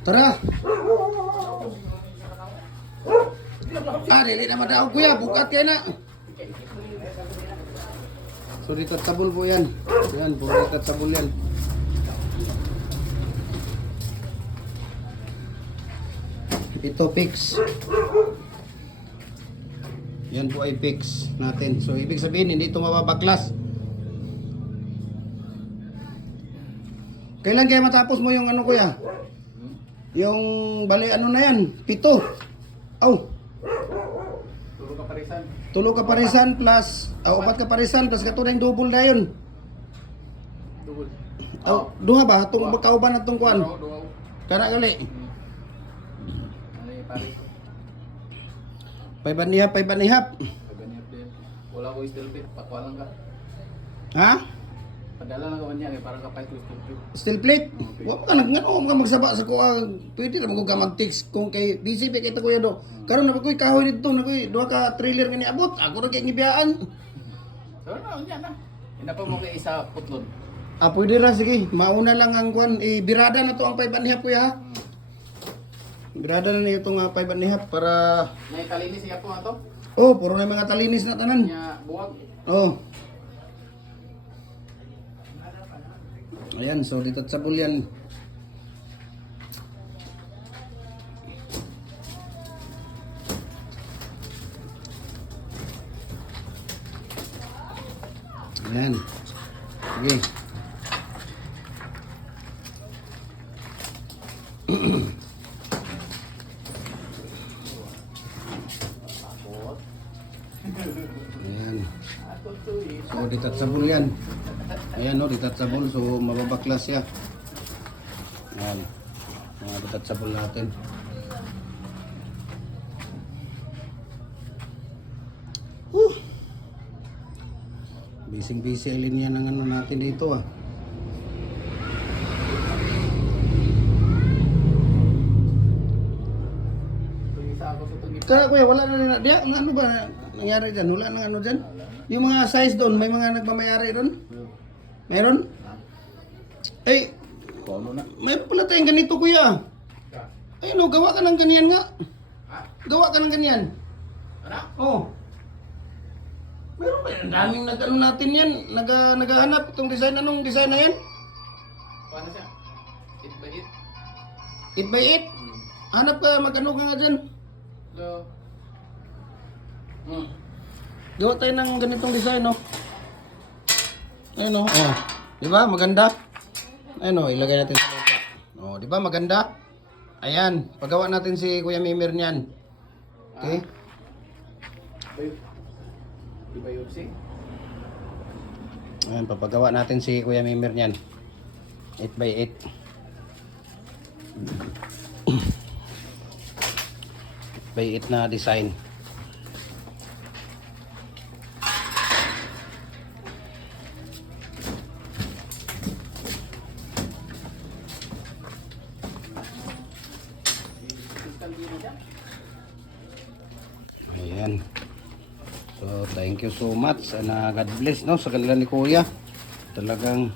Tara. Dili naman daw kuya, bukat kayo na. So dito tabul po yan. Yan, puro dito tabul yan. Ito fix. Yan po ay fix natin. So ibig sabihin hindi ito mababaklas. Kailan kaya matapos mo yung ano kuya? Yung bali ano na yan? 7. Oh. Tulo ka parisan plus 4 ka parisan plus kato na yung double na yun. Double. Oh, duha ba? Itong kauban at itong kuan? Kana gali. Ano yung pare ko? 5 and a half. Kaganyan din. Wala ko steel pit. Pakwalan ka. Ha? Padala lang ka man yan eh. Parang kapay ko steel pit. Steel plate? Huwag ka huwag ka magsaba sa kuha. Pwede naman ko ka mag-text kung kay BCP kay ito kuya do. Karon na ko'y kahoy dito na ko'y duha ka trailer nga niabot. Ako na kay ngibiyaan. So ano yan na. Hinapa mo kay isa putlon. Pwede ra sige. Mauna lang ang kuan. Birada na to ang 5 and a half kuya ha. Birada na niyo itong 5 and a half para... May kalinis siya po ato. Oh, puro na yung mga talinis na tanan. Niya buwag. Oh. Ayan, so dito sa bulyan. Ayan. Sige. Ayan. So detachable yan. Ayan no, detachable. So mababaklas siya. Ayan. Mga detachable natin. Busy ang linya ng ano natin dito ah. Kaya kuya, wala na rin. Diya, ano ba nangyari dyan? Wala nang ano dyan? Yung mga size doon, may mga nagmamayari doon? Meron? Eh, mayroon pala tayong ganito kuya. Ayun o, gawa ka ng ganyan nga. Gawa ka ng ganyan. Ano? Oh. Meron ba yan? Ang daming nag-ano natin yan. Naghahanap itong design. Anong design na yan? Paano siya? 8x8? 8x8? Hanap ka, mag-ano ka nga dyan. Hello? Gawa tayo ng ganitong design, no? Ayun, no? Oh. Di ba? Maganda? Ayun, no? Ilagay natin sa lupa. Oh, di ba? Maganda? Ayan. Pagawa natin si Kuya Mimir niyan. Okay? Di ba yun si? Ayan, papagawa natin si Kuya Mimir niyan. 8x8. By 8 na design. Ayan. So thank you so much and God bless no sa kanila ni Kuya. Talagang